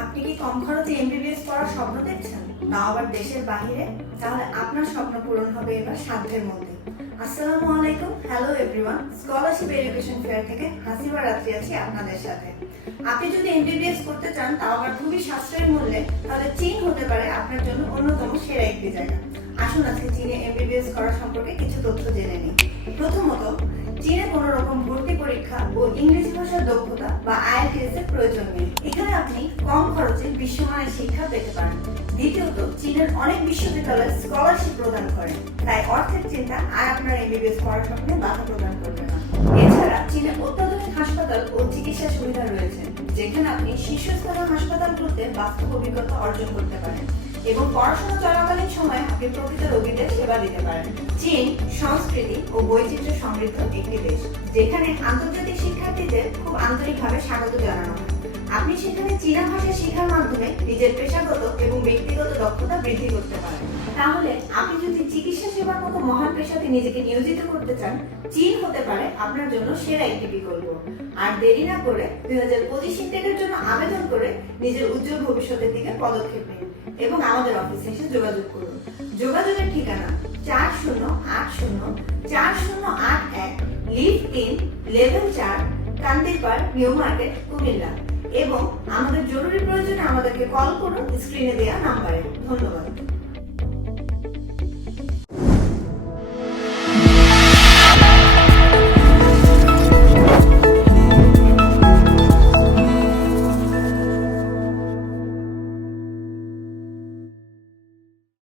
আপনি কি কম খরচে এমবিবিএস পড়ার স্বপ্ন দেখছেন, তাও আবার দেশের বাইরে? তাহলে আপনার স্বপ্ন পূরণ হবে এবার সাধ্যের মধ্যে। আসসালামু আলাইকুম, hello everyone. Scholarship education fair থেকে হাসিবা রাত্রি আছি আপনাদের সাথে। আপনি যদি এমবিবিএস করতে চান, তাও আবার খুবই সাশ্রয়ী মূল্যে, তাহলে চীন হতে পারে আপনার জন্য অন্যতম সেরা একটি জায়গা। আসুন আজকে চীনে এমবিবিএস করা সম্পর্কে কিছু তথ্য জেনে নিই। প্রথমত, চীনে কোনো রকম ভর্তি পরীক্ষা ও ইংরেজি ভাষার দক্ষতা বা আইএলটিএস এর প্রয়োজন নেই। এখানে আপনি কম খরচে বিশ্বমানের শিক্ষা পেতে পারেন। দ্বিতীয়ত, চীনের অনেক বিশ্ববিদ্যালয় স্কলারশিপ প্রদান করে, তাই অর্থের চিন্তা আর আপনার এমবিবিএস পড়ার স্বপ্নে বাধা প্রদান করবে না। এছাড়া চীনে অত্যাধুনিক হাসপাতাল ও চিকিৎসা সুবিধা রয়েছে, যেখানে আপনি শীর্ষস্থানীয় হাসপাতালগুলোতে বাস্তব অভিজ্ঞতা অর্জন করতে পারেন এবং পড়াশোনা চলাকালীন সময় আপনি প্রকৃত রোগীদের সেবা দিতে পারেন। চীন সংস্কৃতি ও বৈচিত্র্য সমৃদ্ধ একটি দেশ, যেখানে আন্তর্জাতিক শিক্ষার্থীদের খুব আন্তরিকভাবে স্বাগত জানানো হয়। আপনি সেখানে চীনা ভাষা শেখার মাধ্যমে নিজের পেশাগত এবং ব্যক্তিগত দক্ষতা বৃদ্ধি করতে পারেন। তাহলে আপনি যদি চিকিৎসা সেবার মতো মহান পেশাতে নিজেকে নিয়োজিত করতে চান, চীন হতে পারে আপনার জন্য সেরা একটি বিকল্প। আর দেরি না করে 2025 ইনটেকের জন্য আবেদন করে নিজের উজ্জ্বল ভবিষ্যতের দিকে পদক্ষেপ নিন এবং আমাদের অফিসে এসে যোগাযোগ করুন। যোগাযোগের ঠিকানা 40804081 lift 3 level 4 Kandirpar new market Comilla, এবং আমাদের জরুরি প্রয়োজনে আমাদেরকে কল করুন স্ক্রিনে দেওয়া নাম্বারে। ধন্যবাদ।